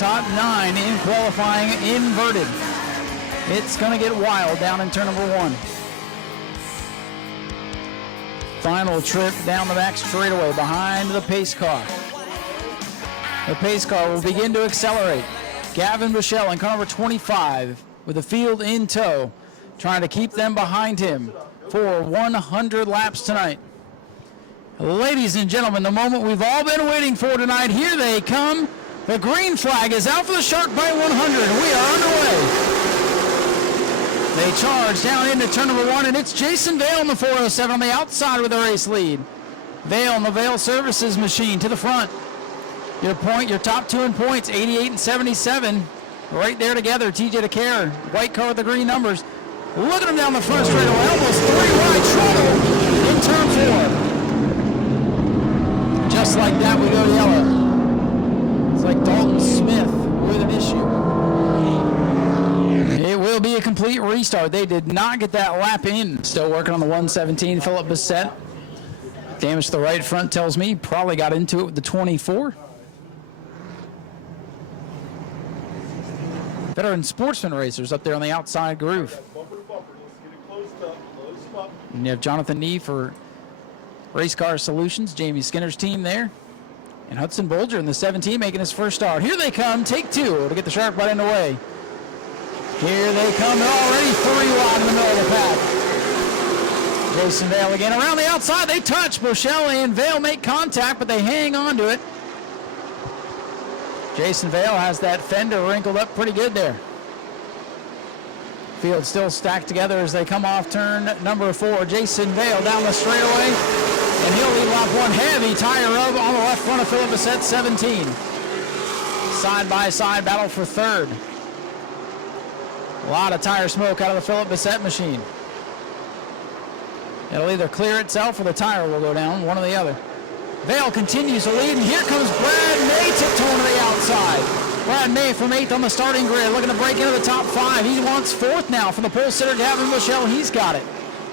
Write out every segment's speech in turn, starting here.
Top 9 in qualifying, inverted. It's going to get wild down in turn number 1. Final trip down the back straightaway behind the pace car. The pace car will begin to accelerate. Gavin Bichelle in car number 25 with the field in tow, trying to keep them behind him for 100 laps tonight. Ladies and gentlemen, the moment we've all been waiting for tonight, here they come. The green flag is out for the Shark Bite 100. We are underway. They charge down into turn number 1, and it's Jason Vale in the 407 on the outside with the race lead. Vale in the Vale Services machine to the front. Your top 2 in points, 88 and 77. Right there together, TJ DeCare, white car with the green numbers. Look at him down the front straightaway, almost 3 wide trouble in turn 4. Just like that, we go to yellow. It's like Dalton Smith with an issue. It will be a complete restart. They did not get that lap in. Still working on the 117, Philip Bissett. Damage to the right front tells me he probably got into it with the 24. Veteran sportsman racers up there on the outside groove. And you have Jonathan Nee for Race Car Solutions, Jamie Skinner's team there. And Hudson Bolger in the 17 making his first start. Here they come, take 2 to get the Shark Bite underway. Here they come, they're already 3 wide in the middle of the pack. Jason Vale again around the outside, they touch. Bichelle and Vale make contact, but they hang on to it. Jason Vale has that fender wrinkled up pretty good there. Field still stacked together as they come off turn number 4. Jason Vale down the straightaway. And he'll lead lap 1. Heavy tire rub on the left front of Philip Bissett, 17. Side-by-side battle for 3rd. A lot of tire smoke out of the Philip Bissett machine. It'll either clear itself or the tire will go down, one or the other. Vale continues to lead, and here comes Brad May tiptoeing to the outside. Brad May from 8th on the starting grid, looking to break into the top 5. He wants 4th now for the pole sitter, Gavin Bichelle. He's got it.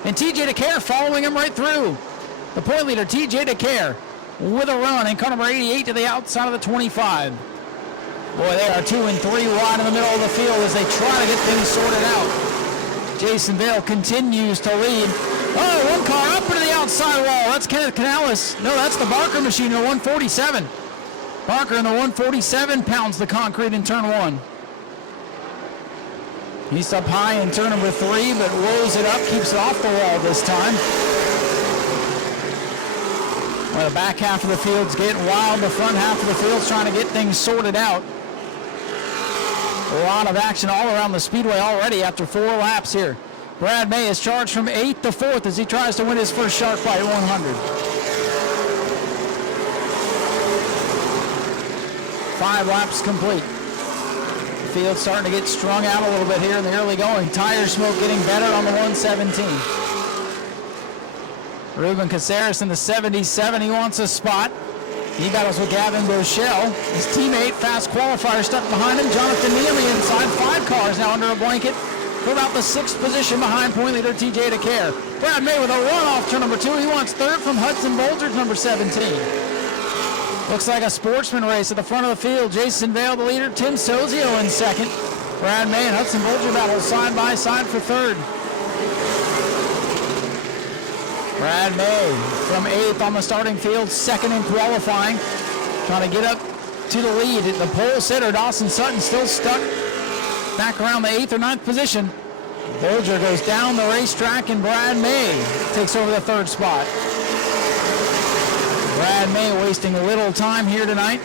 And TJ DeCare following him right through. The point leader, TJ DeCare, with a run, and car number 88 to the outside of the 25. Boy, they are 2 and 3 wide in the middle of the field as they try to get things sorted out. Jason Vale continues to lead. Oh, one car up into the outside wall. That's Kenneth Canales. No, that's the Barker machine in the 147. Barker in the 147 pounds the concrete in turn 1. He's up high in turn number 3, but rolls it up, keeps it off the wall this time. Well, the back half of the field's getting wild. The front half of the field's trying to get things sorted out. A lot of action all around the Speedway already after 4 laps here. Brad May is charged from 8th to 4th as he tries to win his first Shark Bite 100. 5 laps complete. The field's starting to get strung out a little bit here in the early going. Tire smoke getting better on the 117. Ruben Caceres in the 77, he wants a spot. He battles with Gavin Bichelle. His teammate, fast qualifier, stuck behind him. Jonathan Nee on the inside. 5 cars now under a blanket for about the 6th position behind point leader TJ DeCare. Brad May with a run off turn number 2. He wants 3rd from Hudson Bolger, number 17. Looks like a sportsman race at the front of the field. Jason Vale, the leader. Tim Sozio in 2nd. Brad May and Hudson Bolger battle side by side for 3rd. Brad May from 8th on the starting field, 2nd in qualifying. Trying to get up to the lead. The pole sitter, Dawson Sutton, still stuck back around the 8th or 9th position. Bolger goes down the racetrack, and Brad May takes over the 3rd spot. Brad May wasting little time here tonight.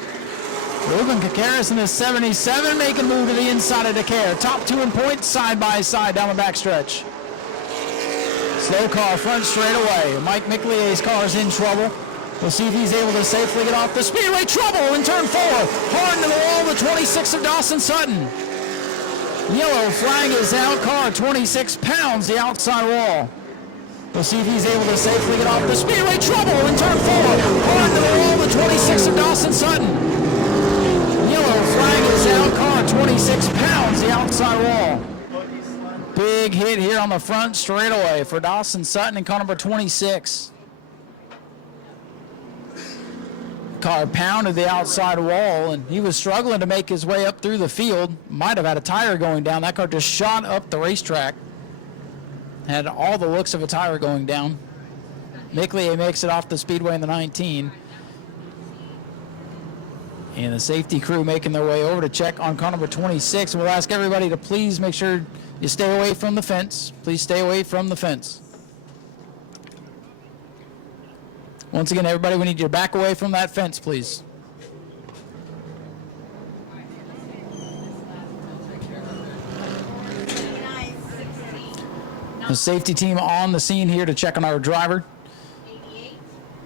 Ruben Caceres in the 77 making a move to the inside of DeCare. Top 2 in points side by side down the backstretch. Slow car front straight away. Mike McLeay's car is in trouble. We'll see if he's able to safely get off the Speedway. Trouble in turn 4. Hard into the wall, the 26 of Dawson Sutton. Yellow flag is out. Car 26 pounds the outside wall. We'll see if he's able to safely get off the Speedway. Trouble in turn 4. Hard into the wall, the 26 of Dawson Sutton. Yellow flag is out. Car 26 pounds the outside wall. Big hit here on the front straightaway for Dawson Sutton and car number 26. car pounded the outside wall, and he was struggling to make his way up through the field. Might have had a tire going down. That car just shot up the racetrack. Had all the looks of a tire going down. Mickley makes it off the Speedway in the 19. And the safety crew making their way over to check on car number 26. We'll ask everybody to please make sure you stay away from the fence. Please stay away from the fence. Once again, everybody, we need you to back away from that fence, please. The safety team on the scene here to check on our driver.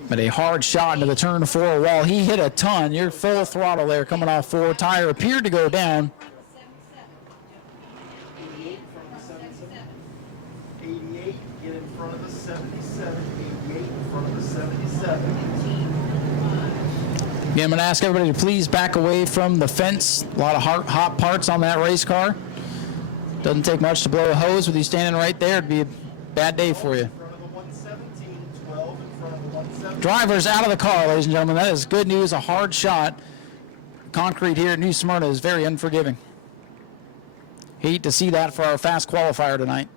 But a hard shot into the turn 4 wall. He hit a ton. You're full throttle there coming off 4. Tire appeared to go down. 88, get in front of the 77. 88 in front of the 77. Yeah, I'm going to ask everybody to please back away from the fence. A lot of hot parts on that race car. Doesn't take much to blow a hose with you standing right there. It'd be a bad day for you. Driver's out of the car, ladies and gentlemen. That is good news. A hard shot. Concrete here at New Smyrna is very unforgiving. Hate to see that for our fast qualifier tonight.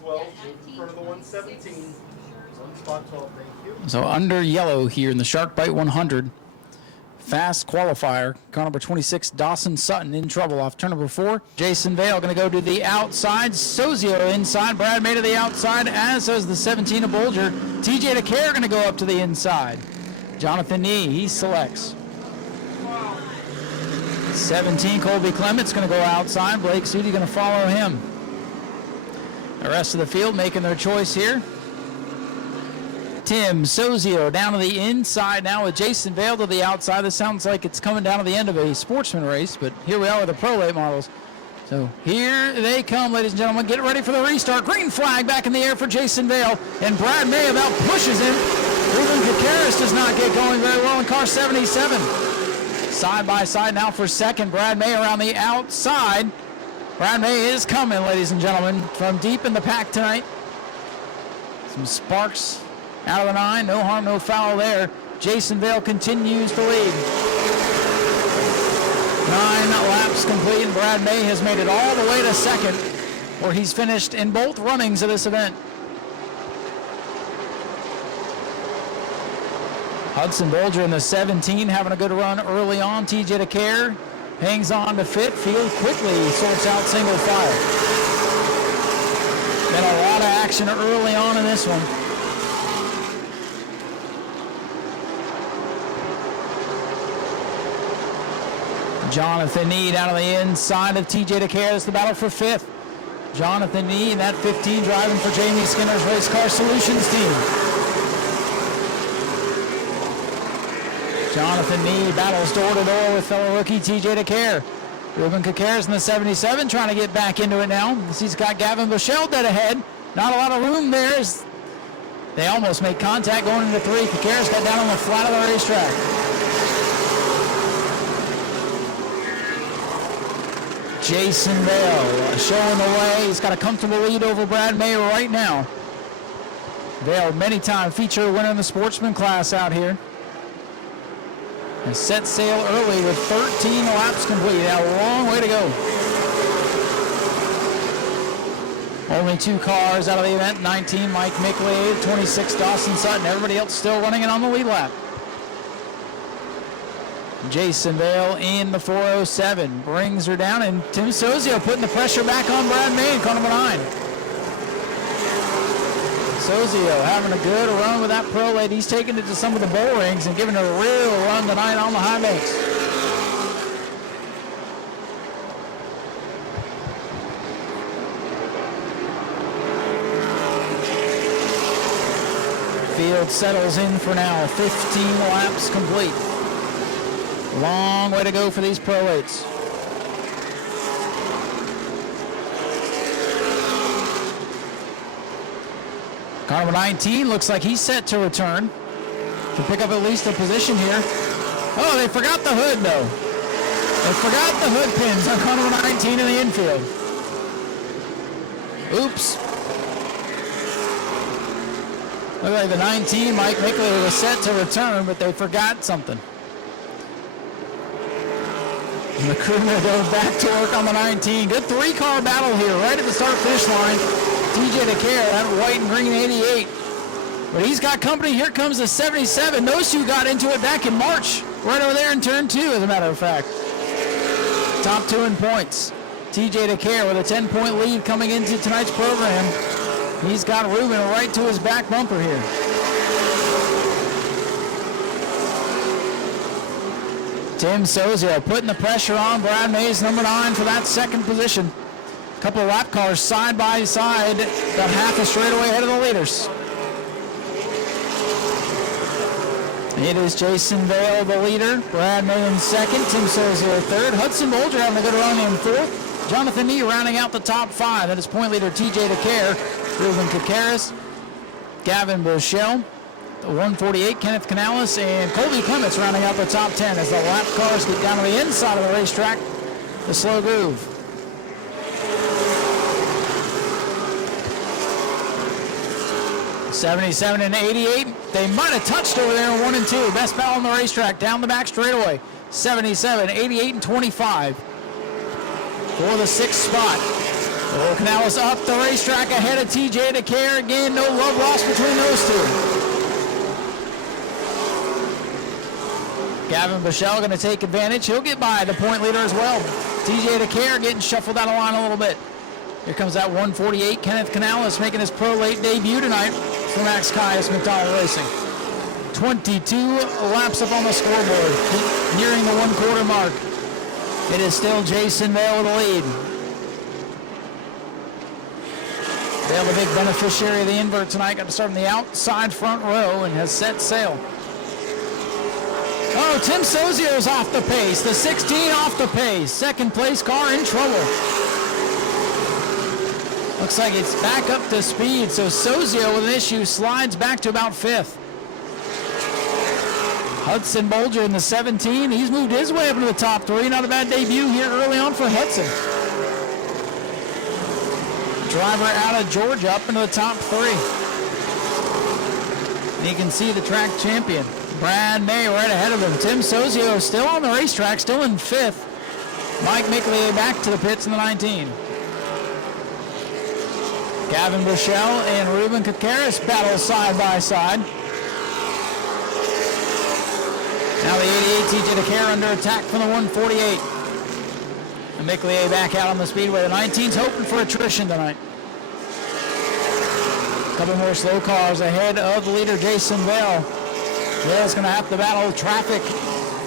12 in front of the 117. On spot 12, thank you. So under yellow here in the Shark Bite 100. Fast qualifier. Car number 26, Dawson Sutton, in trouble off turn number 4. Jason Vale going to go to the outside. Sozio inside. Brad May to the outside, as does the 17 of Bolger. TJ DeCare going to go up to the inside. Jonathan Nee, he selects. 17, Colby Clements going to go outside. Blake Sudi going to follow him. The rest of the field making their choice here. Tim Sozio down to the inside now with Jason Vale to the outside. This sounds like it's coming down to the end of a sportsman race, but here we are with the Pro Late models. So here they come, ladies and gentlemen. Get ready for the restart. Green flag back in the air for Jason Vale, and Brad May about pushes him. Ruben Kakaris does not get going very well in car 77. Side by side now for second. Brad May around the outside. Brad May is coming, ladies and gentlemen, from deep in the pack tonight. Some sparks out of the 9, no harm, no foul there. Jason Vale continues to lead. 9 laps complete, and Brad May has made it all the way to second, where he's finished in both runnings of this event. Hudson Bolger in the 17 having a good run early on. TJ DeCare hangs on to fifth. Field quickly sorts out single file. Been a lot of action early on in this one. Jonathan Nee down on the inside of TJ DeCare. It's the battle for fifth. Jonathan Nee in that 15 driving for Jamie Skinner's Race Car Solutions team. Jonathan Nee battles door to door with fellow rookie TJ DeCare. Ruben Kakaris in the 77 trying to get back into it now. He's got Gavin Bichelle dead ahead. Not a lot of room there as they almost make contact going into 3. Kakaris got down on the flat of the racetrack. Jason Vale showing the way. He's got a comfortable lead over Brad May right now. Vale, many-time feature winner in the sportsman class out here. And set sail early with 13 laps complete. A long way to go. Only 2 cars out of the event. 19, Mike Mickley. 26, Dawson Sutton. Everybody else still running it on the lead lap. Jason Vale in the 407 brings her down, and Tim Sozio putting the pressure back on Brad May in car number 9. Sozio having a good run with that Pro Late. He's taking it to some of the bull rings and giving it a real run tonight on the high banks. Field settles in for now. 15 laps complete. Long way to go for these Pro 8s. Car number 19 looks like he's set to return to pick up at least a position here. Oh, they forgot the hood, though. They forgot the hood pins on car number 19 in the infield. Oops. Looked like the 19, Mike Mickley, was set to return, but they forgot something. And the crewman goes back to work on the 19. Good three-car battle here, right at the start-finish line. TJ DeCare, that white and green 88. But he's got company. Here comes the 77. Nau Sea got into it back in March, right over there in turn 2, as a matter of fact. Top 2 in points. TJ DeCare with a 10-point lead coming into tonight's program. He's got Ruben right to his back bumper here. Tim Sozio putting the pressure on Brad Mays, number 9, for that second position. A couple of lap cars side by side, about half a straightaway ahead of the leaders. It is Jason Vale, the leader. Brad May in second. Tim Sozio third. Hudson Bolger having a good run in fourth. Jonathan Nee rounding out the top 5. That is point leader TJ DeCare, Ruben Kakaris, Gavin Bushell, 148, Kenneth Canales, and Colby Clements rounding out the top 10 as the lap cars get down to the inside of the racetrack, the slow groove. '77 and 88, they might have touched over there in 1 and 2. Best battle on the racetrack, down the back straightaway. 77, 88, and 25 for the 6th spot. Canales up the racetrack ahead of TJ DeCare. Again, no love lost between those two. Gavin Bushell going to take advantage. He'll get by the point leader as well. TJ DeCare getting shuffled out of line a little bit. Here comes that 148. Kenneth Canales making his pro late debut tonight for Max Caius McDonald Racing. 22 laps up on the scoreboard, nearing the 1/4 mark. It is still Jason Vale with the lead. Vale, the big beneficiary of the invert tonight, got to start in the outside front row and has set sail. Oh, Tim Sozio's off the pace. The 16 off the pace. Second place car in trouble. Looks like it's back up to speed, so Sozio with an issue slides back to about 5th. Hudson Bolger in the 17. He's moved his way up into the top 3. Not a bad debut here early on for Hudson. Driver out of Georgia up into the top 3. And you can see the track champion, Brad May, right ahead of him. Tim Sozio still on the racetrack, still in 5th. Mike Mickley back to the pits in the 19. Gavin Bushell and Ruben Kakaris battle side by side. Now the 88 TJ DeCare under attack from the 148. And Mickley back out on the speedway. The 19's hoping for attrition tonight. A couple more slow cars ahead of the leader, Jason Vale. Vale's going to have to battle traffic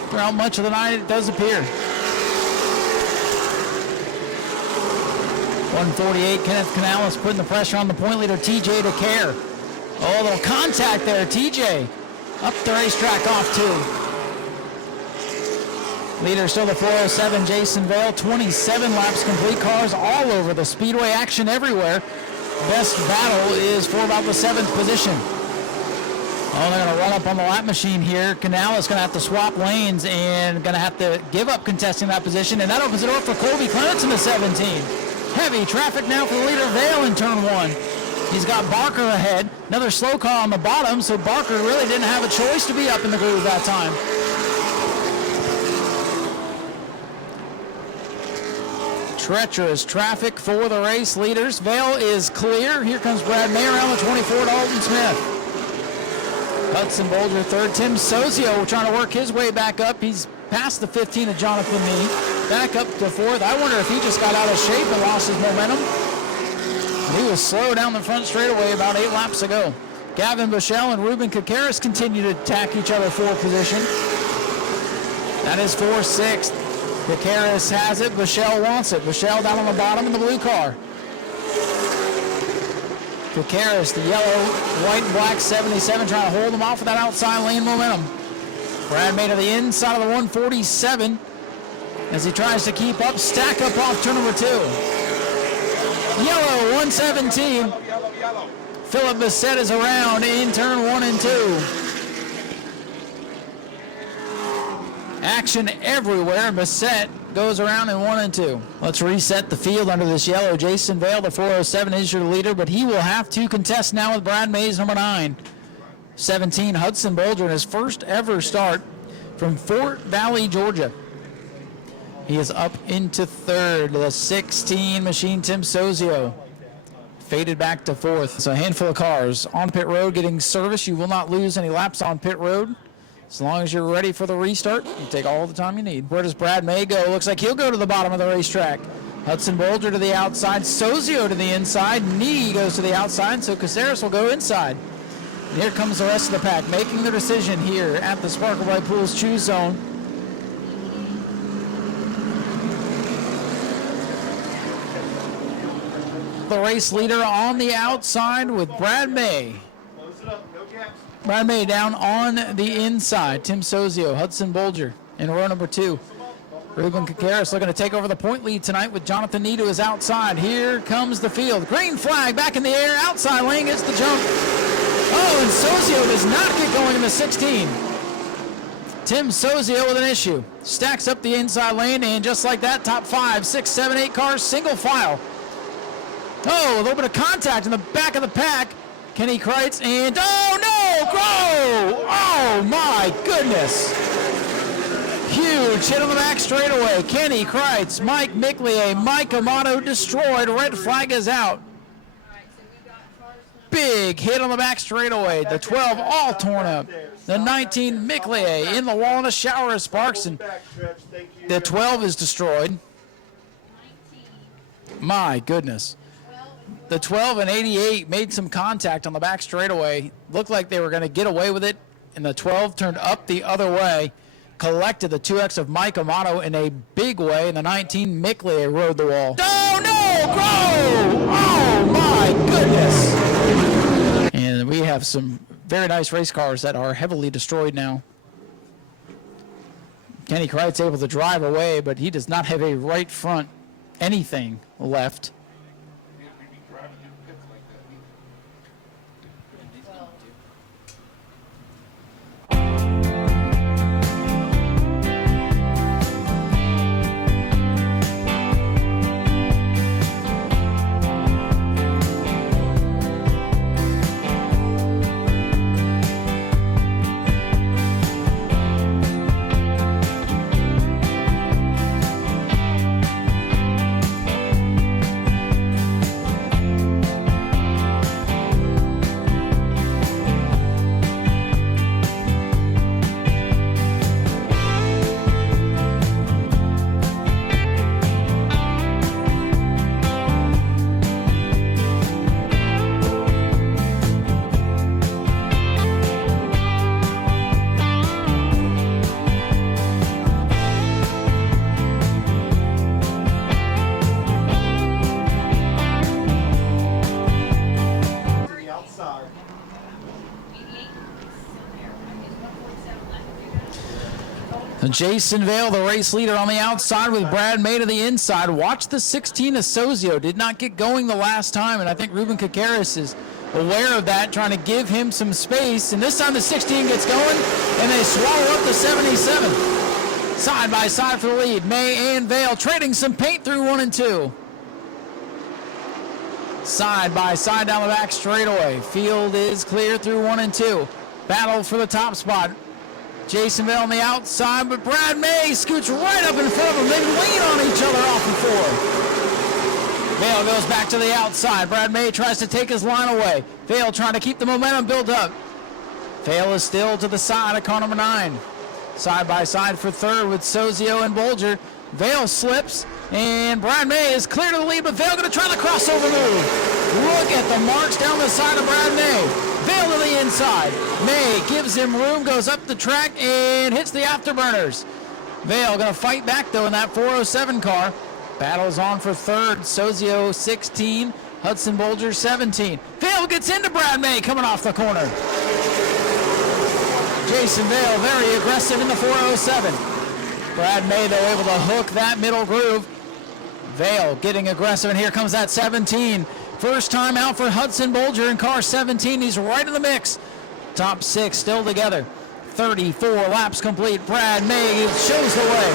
throughout much of the night, it does appear. 148, Kenneth Canales putting the pressure on the point leader, TJ DeCare. Oh, a little contact there, TJ. Up the racetrack off 2. Leader still the 407, Jason Vale. 27 laps complete, cars all over the speedway, action everywhere. Best battle is for about the 7th position. Oh, they're going to run up on the lap machine here. Canales going to have to swap lanes and going to have to give up contesting that position, and that opens the door for Colby Clements in the 17. Heavy traffic now for the leader, Vale, in turn 1. He's got Barker ahead. Another slow car on the bottom, so Barker really didn't have a choice to be up in the groove that time. Treacherous traffic for the race leaders. Vale is clear. Here comes Brad May around the 24, Dalton Smith. Hudson Bolger third. Tim Sozio trying to work his way back up. He's past the 15 of Jonathan Nee. Back up to 4th. I wonder if he just got out of shape and lost his momentum. He was slow down the front straightaway about 8 laps ago. Gavin Bushell and Ruben Kakaris continue to attack each other for position. That is 4-6. Kakaris has it. Bushell wants it. Bushell down on the bottom in the blue car. Kakaris, the yellow, white, and black 77, trying to hold them off with that outside lane momentum. Brad May to the inside of the 147 as he tries to keep up, stack up off turn number 2. Yellow, 117. Philip Bissett is around in turn 1 and 2. Action everywhere. Bissett goes around in 1 and 2. Let's reset the field under this yellow. Jason Vale, the 407, is your leader, but he will have to contest now with Brad Mays, number 9. 17, Hudson Bolger in his first ever start from Fort Valley, Georgia. He is up into third. The 16, Machine Tim Sozio faded back to fourth. So a handful of cars on pit road getting service. You will not lose any laps on pit road. As long as you're ready for the restart, you take all the time you need. Where does Brad May go? Looks like he'll go to the bottom of the racetrack. Hudson Bolger to the outside, Sozio to the inside, Nee goes to the outside, so Caceres will go inside. And here comes the rest of the pack, making the decision here at the Sparkle Bright Pools Choose Zone. The race leader on the outside with Brad May. Close it up, no gaps. Brad May down on the inside. Tim Sozio, Hudson Bolger in row number 2. Ruben Caceres looking to take over the point lead tonight with Jonathan Nee to his outside. Here comes the field. Green flag back in the air. Outside lane gets the jump. Oh, and Sozio does not get going in the 16. Tim Sozio with an issue. Stacks up the inside lane, and just like that, top 5, 6, 7, 8 cars, single file. Oh, a little bit of contact in the back of the pack. Kenny Kreitz, and oh no, Grow! Oh my goodness. Huge hit on the back straightaway. Kenny Kreitz, Mike Miclier, Mike Amato destroyed. Red flag is out. Big hit on the back straightaway. The 12 all torn up. The 19 Miclier in the wall in a shower of sparks, and the 12 is destroyed. My goodness. The 12 and 88 made some contact on the back straightaway. Looked like they were going to get away with it, and the 12 turned up the other way. Collected the 2X of Mike Amato in a big way, and the 19 Miclier rode the wall. Oh no, Grow! Oh my goodness! And we have some very nice race cars that are heavily destroyed now. Kenny Kreitz able to drive away, but he does not have a right front anything left. Jason Vale, the race leader, on the outside with Brad May to the inside. Watch the 16 of Sozio. Did not get going the last time, and I think Ruben Caceres is aware of that, trying to give him some space. And this time the 16 gets going, and they swallow up the 77. Side by side for the lead. May and Vale trading some paint through 1 and 2. Side by side down the back straightaway. Field is clear through 1 and 2. Battle for the top spot. Jason Vale on the outside, but Brad May scoots right up in front of him. They lean on each other off and forward. Vale goes back to the outside. Brad May tries to take his line away. Vale trying to keep the momentum built up. Vale is still to the side of car number 9. Side by side for third with Sozio and Bolger. Vale slips, and Brad May is clear to the lead, but Vale going to try the crossover move. Look at the marks down the side of Brad May. Vale to the inside. May gives him room, goes up the track, and hits the afterburners. Vale going to fight back, though, in that 407 car. Battles on for third. Sozio 16, Hudson Bolger 17. Vale gets into Brad May coming off the corner. Jason Vale very aggressive in the 407. Brad May, though, able to hook that middle groove. Vale getting aggressive, and here comes that 17. First time out for Hudson Bolger in car 17. He's right in the mix. Top 6 still together. 34 laps complete. Brad May shows the way.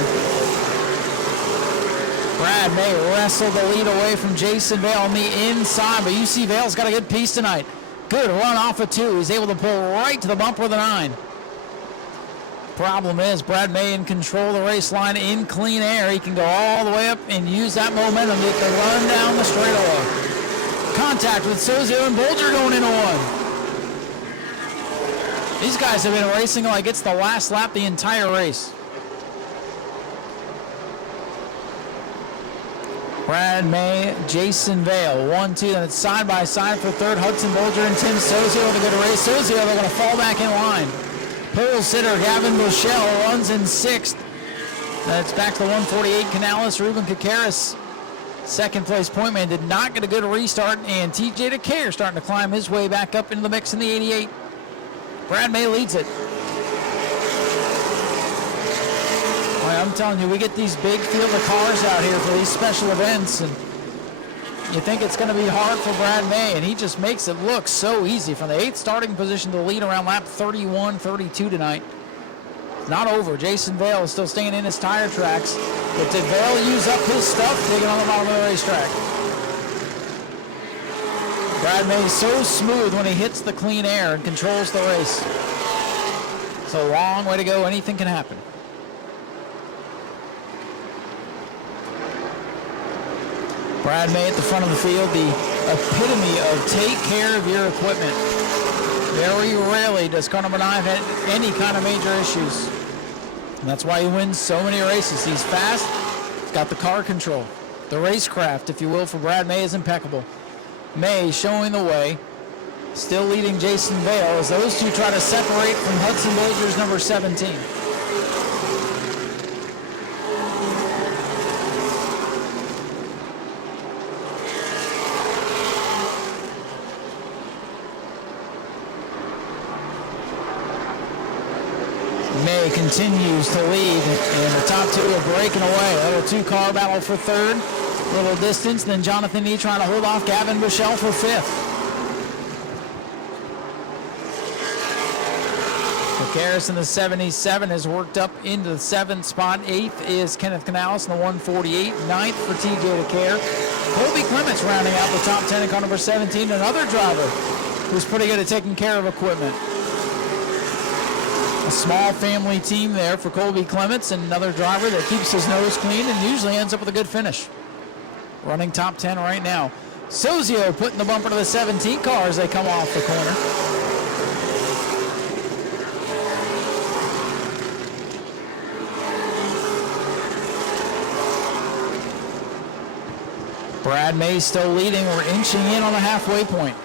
Brad May wrestled the lead away from Jason Vale on the inside, but you see Vale's got a good piece tonight. Good run off of 2. He's able to pull right to the bumper of the 9. Problem is, Brad May in control of the race line in clean air. He can go all the way up and use that momentum to get the run down the straightaway. Contact with Sozio and Bolger going into 1. These guys have been racing like it's the last lap the entire race. Brad May, Jason Vale, 1-2, and it's side by side for third. Hudson Bolger and Tim Sozio with a good race. Sozio, they're going to fall back in line. Pole sitter Gavin Bushell runs in 6th. That's back to the 148 Canales. Ruben Kakaris, second place point man, did not get a good restart, and TJ DeCare starting to climb his way back up into the mix in the 88. Brad May leads it. I'm telling you, we get these big field of cars out here for these special events, and you think it's going to be hard for Brad May, and he just makes it look so easy. From the 8th starting position to the lead around lap 31, 32 tonight. Not over. Jason Vale is still staying in his tire tracks, but did Vale use up his stuff digging on the bottom of the racetrack? Brad May is so smooth when he hits the clean air and controls the race. It's a long way to go. Anything can happen. Brad May at the front of the field, the epitome of take care of your equipment. Very rarely does car number 9 have any kind of major issues. And that's why he wins so many races. He's fast, he's got the car control. The racecraft, if you will, for Brad May is impeccable. May showing the way, still leading Jason Vale as those two try to separate from Hudson Bolger's number 17. May continues to lead, and the top 2 are breaking away. A little 2-car battle for 3rd, a little distance, then Jonathan Nee trying to hold off Gavin Bushell for 5th. Harris in the 77 has worked up into the 7th spot. 8th is Kenneth Canales in the 148. 9th for TJ DeCare. Colby Clements rounding out the top 10 in car number 17. Another driver who's pretty good at taking care of equipment. A small family team there for Colby Clements, and another driver that keeps his nose clean and usually ends up with a good finish. Running top 10 right now. Sozio putting the bumper to the 17 car as they come off the corner. Brad May still leading. We're inching in on the halfway point.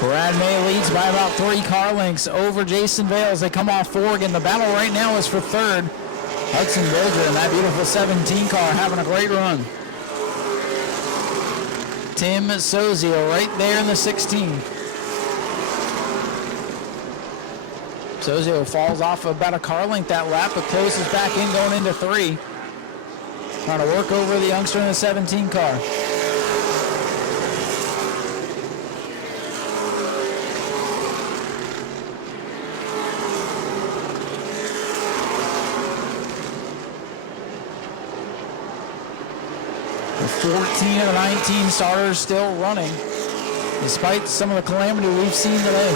Brad May leads by about 3 car lengths over Jason Vale as they come off Forgan. The battle right now is for 3rd. Hudson Bolger in that beautiful 17 car having a great run. Tim Sozio right there in the 16. Sozio falls off about a car length that lap, but closes back in going into 3. Trying to work over the youngster in the 17 car. The 14 of the 19 starters still running, despite some of the calamity we've seen today.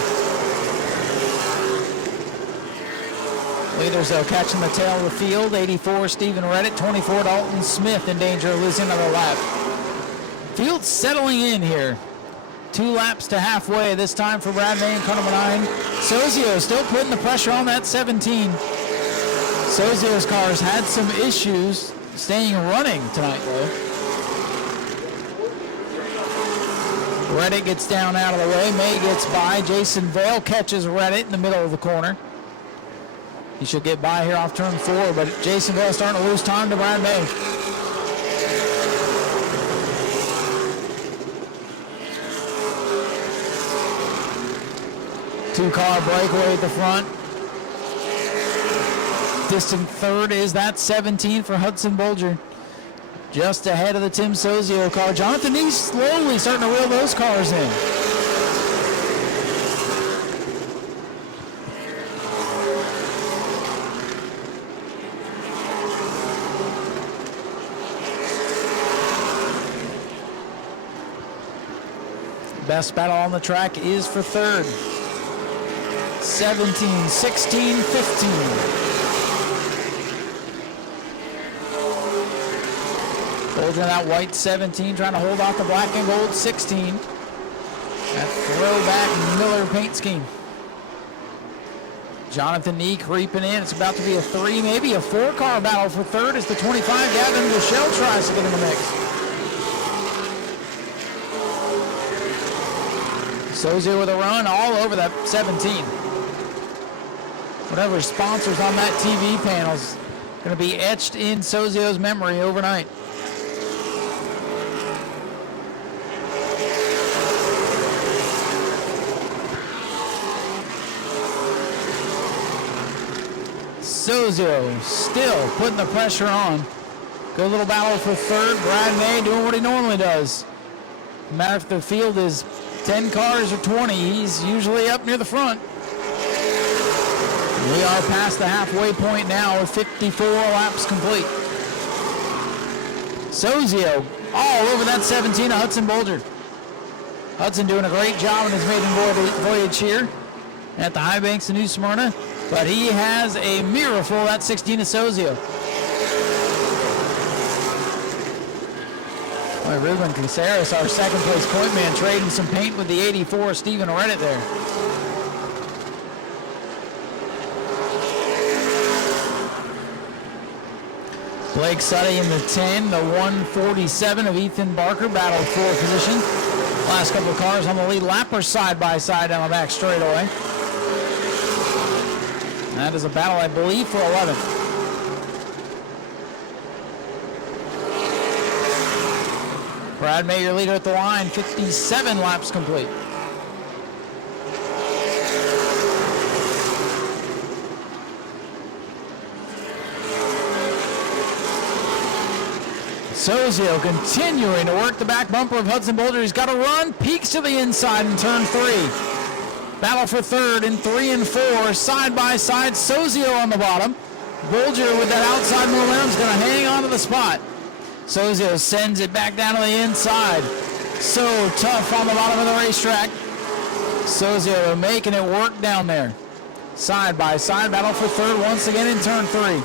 Leaders, though, catching the tail of the field. 84, Stephen Redditt. 24, Dalton Smith in danger of losing another lap. Field settling in here. 2 laps to halfway this time for Brad May in car number 9. Sozio still putting the pressure on that 17. Sozio's cars had some issues staying running tonight, though. Redditt gets down out of the way. May gets by. Jason Vale catches Redditt in the middle of the corner. He should get by here off turn 4, but Jason Vale starting to lose time to Brad May. Two-car breakaway at the front. Distant 3rd is that 17 for Hudson Bolger. just ahead of the Tim Sozio car. Jonathan Nau slowly starting to reel those cars in. Best battle on the track is for third. 17, 16, 15. Holding that white 17, trying to hold off the black and gold 16. That throwback Miller paint scheme. Jonathan Nau creeping in. It's about to be a 3, maybe a 4-car battle for third as the 25 Gavin Bushell tries to get in the mix. Sozio with a run all over that 17. Whatever sponsors on that TV panel is going to be etched in Sozio's memory overnight. Sozio still putting the pressure on. Good little battle for third. Brad May doing what he normally does. No matter if the field is 10 cars or 20, he's usually up near the front. We are past the halfway point now with 54 laps complete. Sozio all over that 17 of Hudson Bolger. Hudson doing a great job in his maiden voyage here at the high banks of New Smyrna, but he has a mirror full of that 16 of Sozio. Boy, Ruben Caceres, our second place point man, trading some paint with the 84 Stephen Reddit there. Blake Sutty in the 10, the 147 of Ethan Barker battled for position. Last couple of cars on the lead lap are side by side down the back straightaway. That is a battle, I believe, for 11th. Brad May, your leader at the line, 57 laps complete. Sozio continuing to work the back bumper of Hudson Bolger. He's got a run, peaks to the inside in turn 3. Battle for third in 3 and 4, side by side. Sozio on the bottom. Bolger with that outside momentum is going to hang on to the spot. Sozio sends it back down to the inside. So tough on the bottom of the racetrack. Sozio making it work down there. Side by side battle for third once again in turn 3.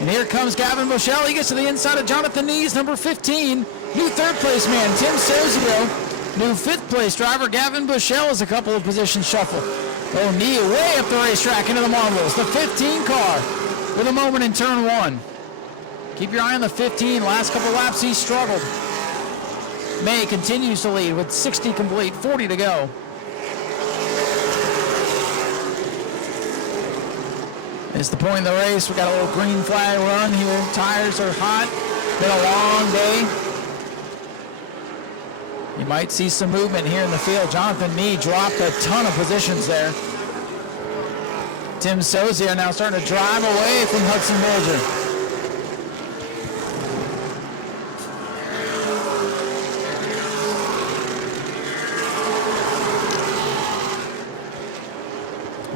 And here comes Gavin Bushell. He gets to the inside of Jonathan Nau, number 15. New third place man, Tim Sozio. New fifth place driver, Gavin Bushell, is a couple of positions shuffle. Oh, Nau way up the racetrack into the marbles. The 15 car with a moment in turn 1. Keep your eye on the 15. Last couple laps he struggled. May continues to lead with 60 complete, 40 to go. It's the point of the race. We got a little green flag run here. Tires are hot. Been a long day. You might see some movement here in the field. Jonathan Nau dropped a ton of positions there. Tim Sozio now starting to drive away from Hudson Bolger.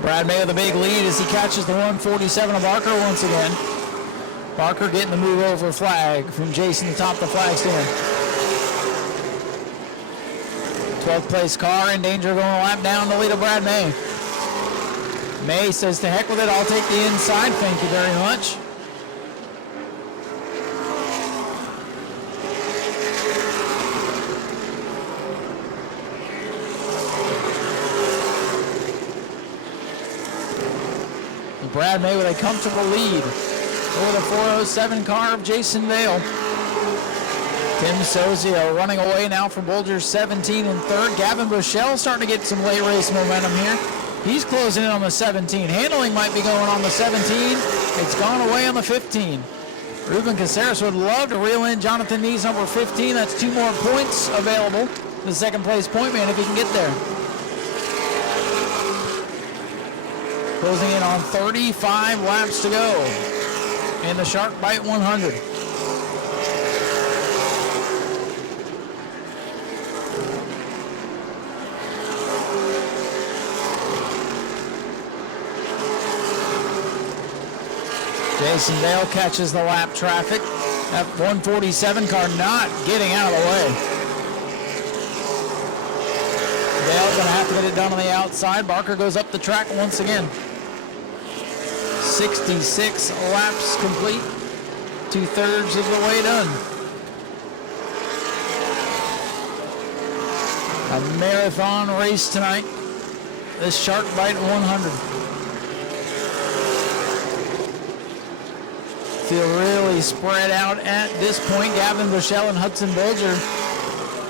Brad May with a big lead as he catches the 147 of Barker once again. Barker getting the move over flag from Jason to top the flag stand. 12th place car in danger of going a lap down the lead of Brad May. May says to heck with it, I'll take the inside, thank you very much. Brad May with a comfortable lead over the 407 car of Jason Vale. Tim Sozio running away now from Bolger's 17 and third. Gavin Bushell starting to get some late race momentum here. He's closing in on the 17. Handling might be going on the 17. It's gone away on the 15. Ruben Caceres would love to reel in Jonathan Nau, number 15. That's 2 more points available. The second place point man if he can get there. Closing in on 35 laps to go in the Shark Bite 100. Jason Vale catches the lap traffic. That 147 car not getting out of the way. Vale gonna have to get it done on the outside. Barker goes up the track once again. 66 laps complete. 2/3 of the way done. A marathon race tonight. This Shark Bite 100. Feel really spread out at this point. Gavin Bushell and Hudson Bulger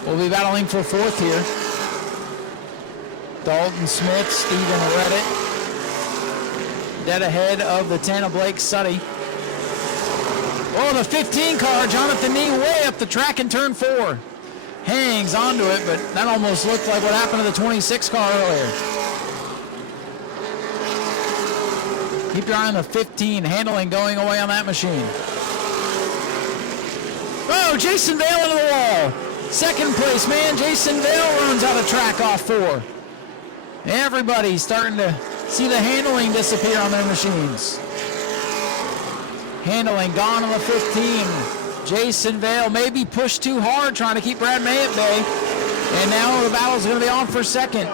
will be battling for fourth here. Dalton Smith, Stephen Redditt, dead ahead of the Tana Blake Sutty. Oh, the 15 car, Jonathan Nee, way up the track in turn 4. Hangs onto it, but that almost looked like what happened to the 26 car earlier. Keep your eye on the 15, handling going away on that machine. Oh, Jason Vale into the wall. Second place man, Jason Vale runs out of track off 4. Everybody's starting to see the handling disappear on their machines. Handling gone on the 15. Jason Vale maybe pushed too hard trying to keep Brad May at bay. And now the battle's going to be on for second.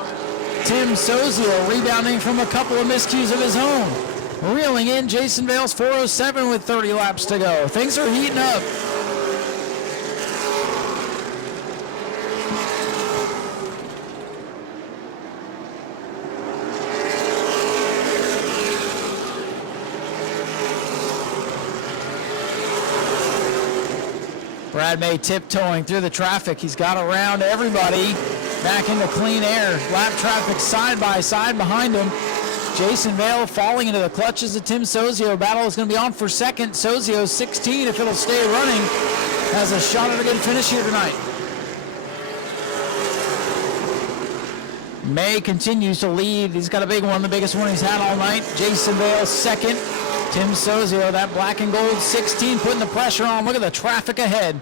Tim Sozio rebounding from a couple of miscues of his own. Reeling in Jason Vale's 407 with 30 laps to go. Things are heating up. Brad May tiptoeing through the traffic. He's got around everybody back into clean air. Lap traffic side by side behind him. Jason Vale falling into the clutches of Tim Sozio. Battle is going to be on for second. Sozio 16, if it'll stay running, has a shot at a good finish here tonight. May continues to lead. He's got a big one, the biggest one he's had all night. Jason Vale second. Tim Sozio, that black and gold 16, putting the pressure on. Look at the traffic ahead.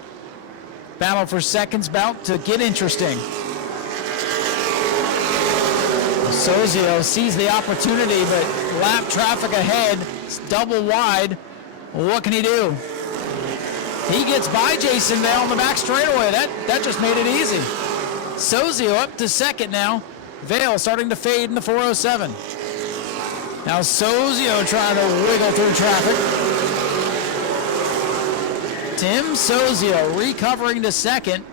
Battle for seconds about to get interesting. Sozio sees the opportunity, but lap traffic ahead. It's double wide. Well, what can he do? He gets by Jason Vale on the back straightaway. That just made it easy. Sozio up to second now. Vale starting to fade in the 407. Now Sozio trying to wiggle through traffic. Tim Sozio recovering to second.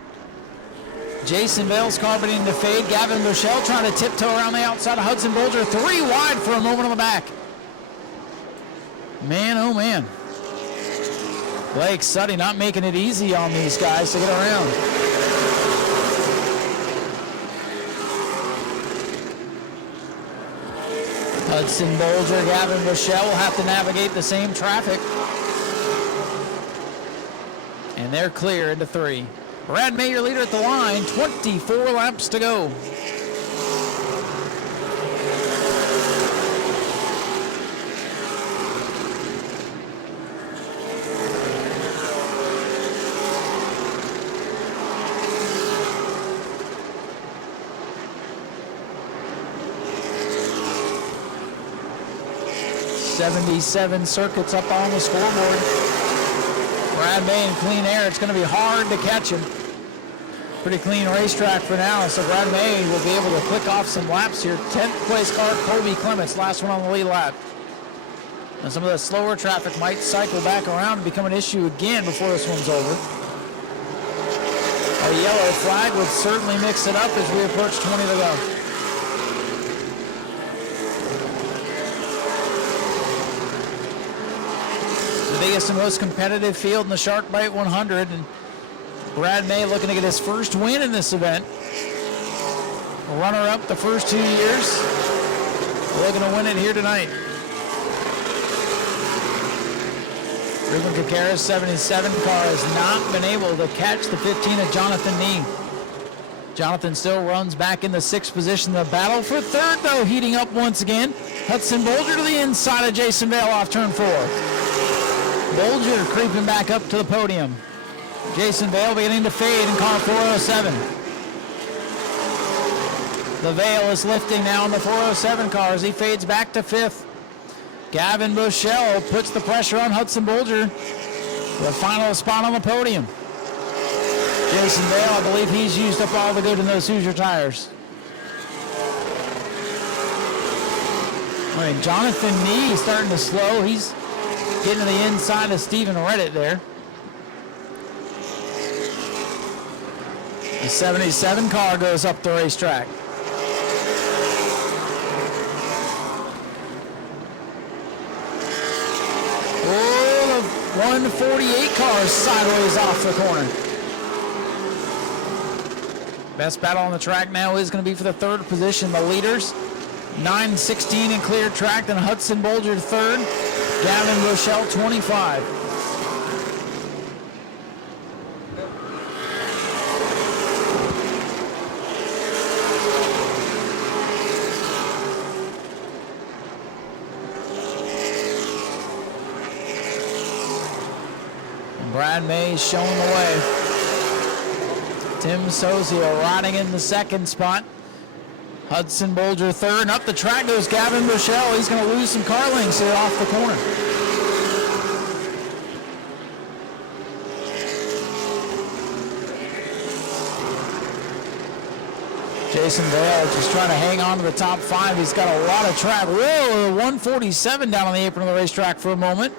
Jason Vale's car beginning to fade. Gavin Bushell trying to tiptoe around the outside of Hudson Bulger. 3 wide for a moment on the back. Man, oh man. Blake Sutton not making it easy on these guys to get around. Hudson Bulger, Gavin Bushell will have to navigate the same traffic. And they're clear into 3. Brad May, your leader at the line, 24 laps to go. .77 circuits up on the scoreboard. Brad May in clean air. It's going to be hard to catch him. Pretty clean racetrack for now, so Brad May will be able to click off some laps here. 10th place car, Kobe Clements, last one on the lead lap. And some of the slower traffic might cycle back around and become an issue again before this one's over. A yellow flag would certainly mix it up as we approach 20 to go. The biggest and most competitive field in the Shark Bite 100, and Brad May looking to get his first win in this event. Runner-up the first 2 years. Looking to win it here tonight. Ruben Kakara's 77 car has not been able to catch the 15 of Jonathan Nee. Jonathan still runs back in the 6th position. The battle for third, though, heating up once again. Hudson Bulger to the inside of Jason Vale off turn 4. Bulger creeping back up to the podium. Jason Vale beginning to fade in car 407. The Vale is lifting now in the 407 car as he fades back to 5th. Gavin Bushell puts the pressure on Hudson Bolger for the final spot on the podium. Jason Bale, I believe he's used up all the good in those Hoosier tires. I mean, Jonathan Nee starting to slow. He's getting to the inside of Stephen Redditt there. The 77 car goes up the racetrack. Oh, the 148 car is sideways off the corner. Best battle on the track now is going to be for the third position. The leaders, 9:16 in clear track, then Hudson Bolger third, Gavin Bushell 25. Brad May's showing the way. Tim Sozio riding in the second spot. Hudson Bolger third. And up the track goes Gavin Bushell. He's going to lose some car lengths here off the corner. Jason Bale just trying to hang on to the top five. He's got a lot of track. Whoa, 147 down on the apron of the racetrack for a moment.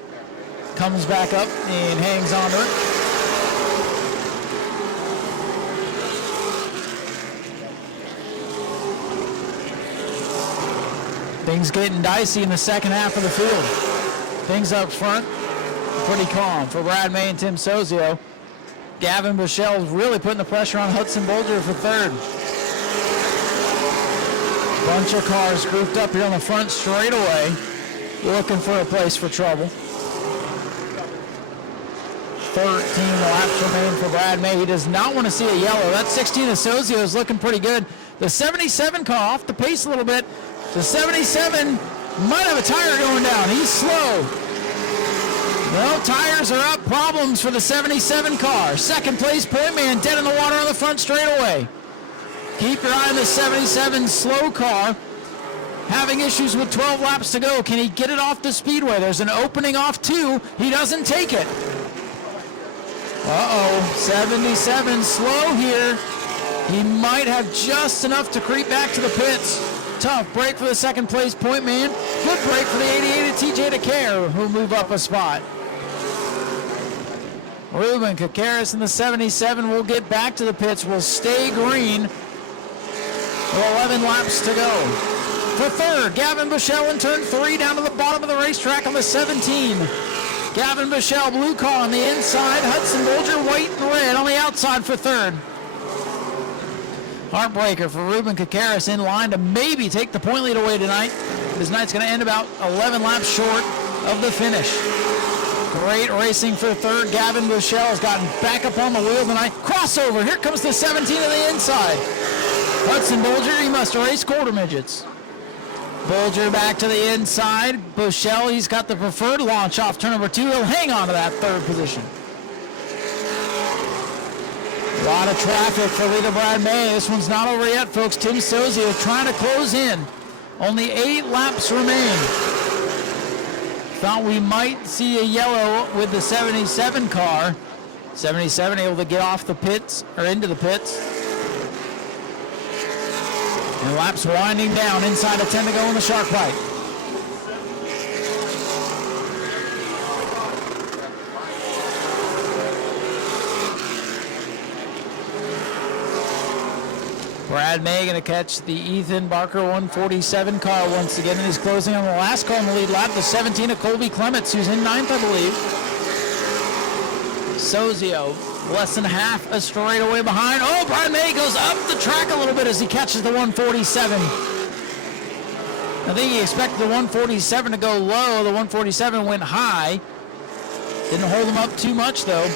Comes back up and hangs on to it. Things getting dicey in the second half of the field. Things up front, pretty calm for Brad May and Tim Sozio. Gavin Bushell's really putting the pressure on Hudson Bolger for third. Bunch of cars grouped up here on the front straightaway, looking for a place for trouble. 13 laps remain for Brad May. He does not want to see a yellow. That 16 of Sozio is looking pretty good. The 77 car off the pace a little bit. The 77 might have a tire going down. He's slow. No, tires are up. Problems for the 77 car. Second place point man dead in the water on the front straightaway. Keep your eye on the 77 slow car. Having issues with 12 laps to go. Can he get it off the speedway? There's an opening off two. He doesn't take it. Uh-oh, 77 slow here. He might have just enough to creep back to the pits. Tough break for the second place point man. Good break for the 88 of TJ DeCare, who'll move up a spot. Ruben Kakaris in the 77 will get back to the pits, will stay green with 11 laps to go. For third, Gavin Bushell in turn 3 down to the bottom of the racetrack on the 17. Gavin Bushell, blue car on the inside. Hudson Bolger, white and red on the outside for third. Heartbreaker for Ruben Kakaris in line to maybe take the point lead away tonight. His night's going to end about 11 laps short of the finish. Great racing for third. Gavin Bushell has gotten back up on the wheel tonight. Crossover. Here comes the 17 to the inside. Hudson Bolger, he must have raced quarter midgets. Bolger back to the inside. Bushell, he's got the preferred launch off turn number 2. He'll hang on to that third position. A lot of traffic for leader Brad May. This one's not over yet, folks. Tim Sozio trying to close in. Only 8 laps remain. Thought we might see a yellow with the 77 car. 77 able to get off the pits, or into the pits. And laps winding down, inside of 10 to go in the shark pipe. Brad May going to catch the Ethan Barker 147 car once again, and he's closing on the last car in the lead lap, the 17 of Colby Clements, who's in 9th, I believe. Sozio, less than half a straightaway behind. Oh, Brad May goes up the track a little bit as he catches the 147. I think he expected the 147 to go low. The 147 went high. Didn't hold him up too much, though.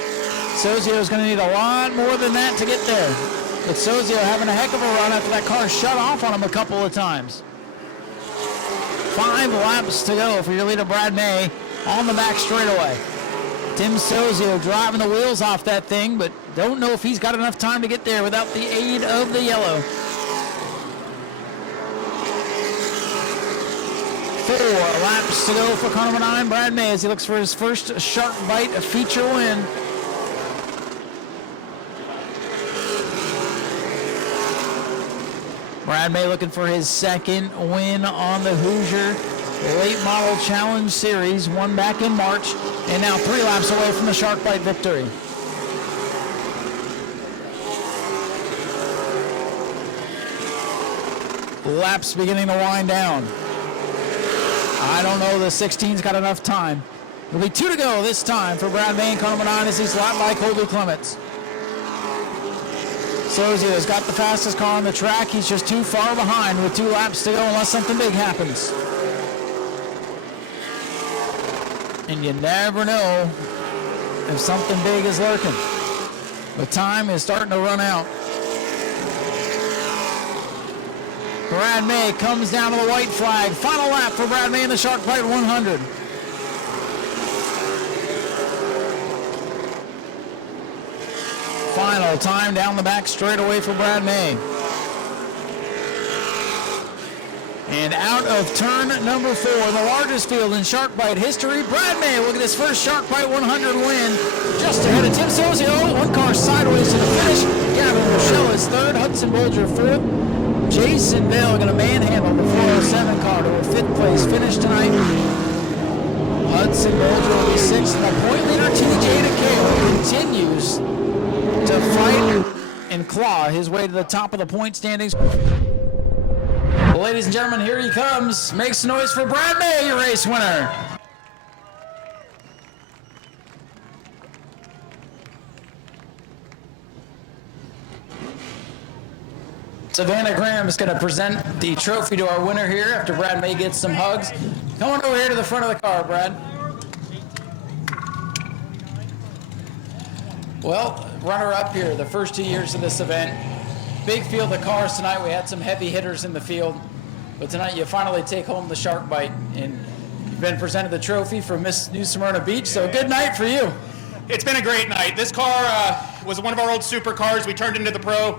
Sozio is going to need a lot more than that to get there. But Sozio having a heck of a run after that car shut off on him a couple of times. 5 laps to go for your leader, Brad May, on the back straightaway. Tim Sozio driving the wheels off that thing, but don't know if he's got enough time to get there without the aid of the yellow. 4 laps to go for car number 9, Brad May, as he looks for his first Shark Bite feature win. Brad May looking for his second win on the Hoosier Late Model Challenge Series, won back in March, and now 3 laps away from the Shark Bite victory. Laps beginning to wind down. I don't know, the 16's got enough time. It'll be 2 to go this time for Brad May and car number 9 as he's lap by Colby Clements. Sozio's got the fastest car on the track. He's just too far behind with 2 laps to go unless something big happens. And you never know if something big is lurking. The time is starting to run out. Brad May comes down to the white flag. Final lap for Brad May in the Shark Bite 100. Final time down the back straightaway for Brad May. And out of turn number 4, the largest field in Shark Bite history, Brad May will get his first Shark Bite 100 win. Just ahead of Tim Sozio, 1 car sideways to the finish. Gavin Michelle is 3rd, Hudson Bolger 4th. Jason Bell going to manhandle the 407 car to a 5th place finish tonight. Hudson Bolger will be 6th, and the point leader TJ DeCale continues to fight and claw his way to the top of the point standings. Well, ladies and gentlemen, here he comes. Make some noise for Brad May, your race winner. Savannah Graham is going to present the trophy to our winner here after Brad May gets some hugs. Come on over here to the front of the car, Brad. Well, runner-up here, the first 2 years of this event. Big field of cars tonight. We had some heavy hitters in the field. But tonight you finally take home the Shark Bite. And you've been presented the trophy from Miss New Smyrna Beach, so good night for you. It's been a great night. This car was one of our old supercars we turned into the Pro.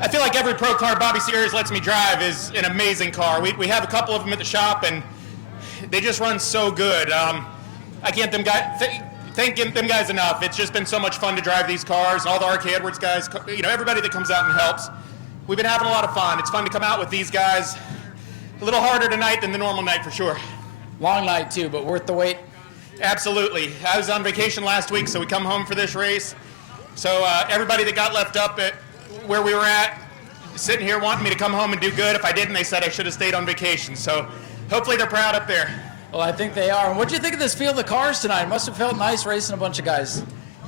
I feel like every Pro car Bobby Sears lets me drive is an amazing car. We have a couple of them at the shop, and they just run so good. I can't thank them guys enough. It's just been so much fun to drive these cars, and all the RK Edwards guys, you know, everybody that comes out and helps. We've been having a lot of fun. It's fun to come out with these guys. A little harder tonight than the normal night for sure. Long night too, but worth the wait. Absolutely. I was on vacation last week, so we come home for this race. So everybody that got left up at where we were at, sitting here wanting me to come home and do good. If I didn't, they said I should have stayed on vacation. So hopefully they're proud up there. Well, I think they are. What do you think of this field of cars tonight? Must have felt nice racing a bunch of guys.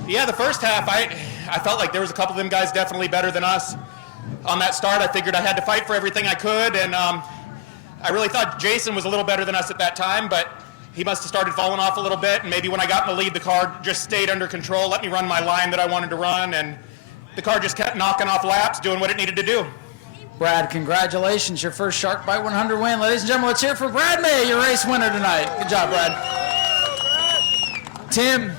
Yeah, the first half, I felt like there was a couple of them guys definitely better than us. On that start, I figured I had to fight for everything I could, and I really thought Jason was a little better than us at that time, but he must have started falling off a little bit, and maybe when I got in the lead, the car just stayed under control, let me run my line that I wanted to run, and the car just kept knocking off laps, doing what it needed to do. Brad, congratulations, your first Shark Bite 100 win. Ladies and gentlemen, let's hear for Brad May, your race winner tonight. Good job, Brad. Tim,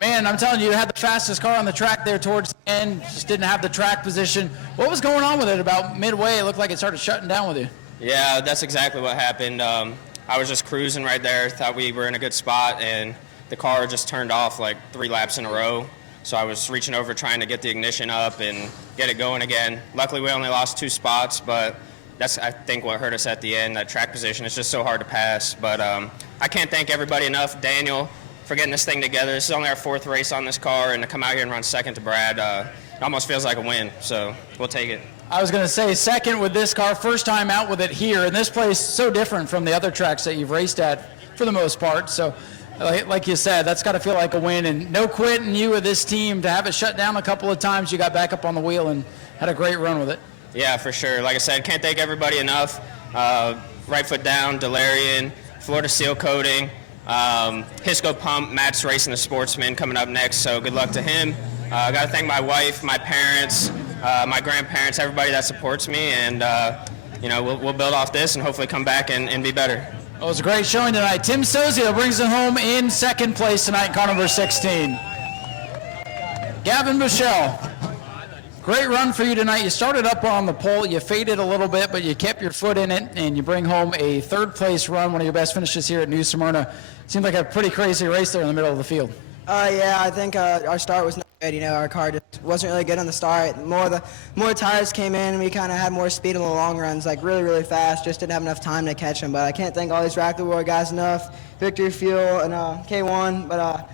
man, I'm telling you, you had the fastest car on the track there towards the end, just didn't have the track position. What was going on with it about midway? It looked like it started shutting down with you. Yeah, that's exactly what happened. I was just cruising right there, thought we were in a good spot, and the car just turned off like 3 laps in a row. So I was reaching over trying to get the ignition up and get it going again. Luckily, we only lost 2 spots, but that's, I think, what hurt us at the end. That track position is just so hard to pass. But I can't thank everybody enough. Daniel, for getting this thing together. This is only our 4th race on this car, and to come out here and run second to Brad, it almost feels like a win. So we'll take it. I was going to say second with this car, first time out with it here. And this place is so different from the other tracks that you've raced at for the most part. So like you said, that's got to feel like a win. And no quitting you with this team to have it shut down a couple of times. You got back up on the wheel and had a great run with it. Yeah, for sure. Like I said, can't thank everybody enough. Right foot down, Delarian, Florida Seal Coating, Hisco Pump, Matt's racing the Sportsman coming up next. So good luck to him. I got to thank my wife, my parents, my grandparents, everybody that supports me. And, you know, we'll build off this and hopefully come back and be better. It was a great showing tonight. Tim Sozio brings it home in second place tonight, car number 16. Gavin Bushell, Great run for you tonight. You started up on the pole, you faded a little bit, but you kept your foot in it, and you bring home a third place run, one of your best finishes here at New Smyrna. Seemed like a pretty crazy race there in the middle of the field. Yeah, I think our start was not good. You know, our car just wasn't really good on the start. More tires came in, and we kind of had more speed in the long runs, like really, really fast. Just didn't have enough time to catch them. But I can't thank all these Rack the World guys enough. Victory Fuel and K1, but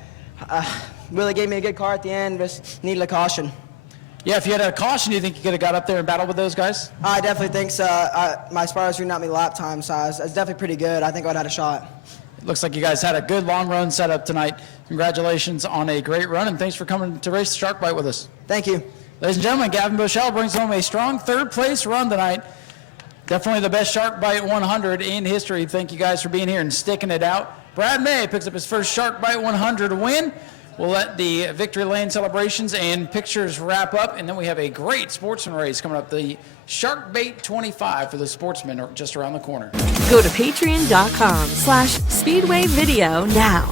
really gave me a good car at the end. Just needed a caution. Yeah, if you had a caution, do you think you could have got up there and battled with those guys? I definitely think so. My Sparrows were not me lap time, so I was definitely pretty good. I think I would have had a shot. It looks like you guys had a good long run setup tonight. Congratulations on a great run, and thanks for coming to race Shark Bite with us. Thank you. Ladies and gentlemen, Gavin Bushell brings home a strong third place run tonight. Definitely the best Shark Bite 100 in history. Thank you guys for being here and sticking it out. Brad May picks up his first Shark Bite 100 win. We'll let the Victory Lane celebrations and pictures wrap up, and then we have a great sportsman race coming up, the Shark Bait 25 for the sportsmen just around the corner. Go to patreon.com/Speedway Video now.